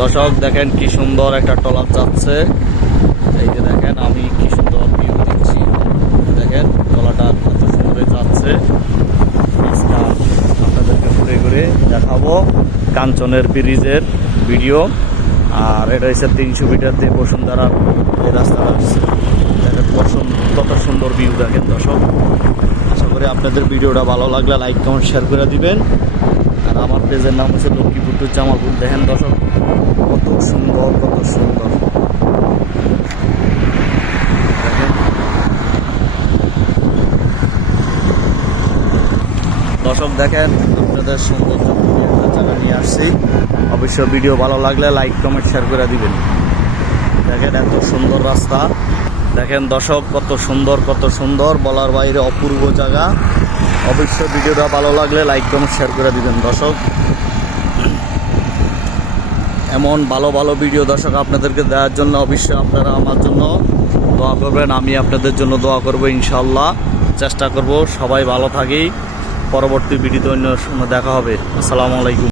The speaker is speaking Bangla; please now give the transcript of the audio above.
দর্শক দেখেন কি সুন্দর একটা ট্রলার যাচ্ছে। এই যে দেখেন আমি কি সুন্দর ভিউ দিচ্ছি, দেখেন ট্রলারটা কত সুন্দর যাচ্ছে। আপনাদেরকে ঘুরে ঘুরে দেখাবো কাঞ্চনের ব্রিজের ভিডিও। আর এটা হচ্ছে 300 মিটার দিয়ে বসুন্ধরার এই রাস্তাটা আসছে। দেখেন কত সুন্দর ভিউ দেখেন দর্শক। আশা করি আপনাদের ভিডিওটা ভালো লাগলে লাইক কমেন্ট শেয়ার করে দিবেন। আর আমার পেজের নাম হচ্ছে লক্ষ্মীপুর জামালপুর। দেখেন দর্শক কত সুন্দর দেখেন দর্শক, দেখেন আপনাদের সৌন্দর্য একটা জায়গা নিয়ে আসছি। অবশ্যই ভিডিও ভালো লাগলে লাইক কমেন্ট শেয়ার করে দিবেন। দেখেন এত সুন্দর রাস্তা, দেখেন দর্শক কত সুন্দর বলার বাইরে অপূর্ব জায়গা। অবশ্যই ভিডিওটা ভালো লাগলে লাইক কমেন্ট শেয়ার করে দিবেন দর্শক। এমন ভালো ভিডিও দর্শক আপনাদেরকে দেওয়ার জন্য অবশ্যই আপনারা আমার জন্য দোয়া করবেন, আমি আপনাদের জন্য দোয়া করব ইনশাআল্লাহ। চেষ্টা করব সবাই ভালো থাকি। পরবর্তী ভিডিওতে অন্য সময় দেখা হবে। আসসালামু আলাইকুম।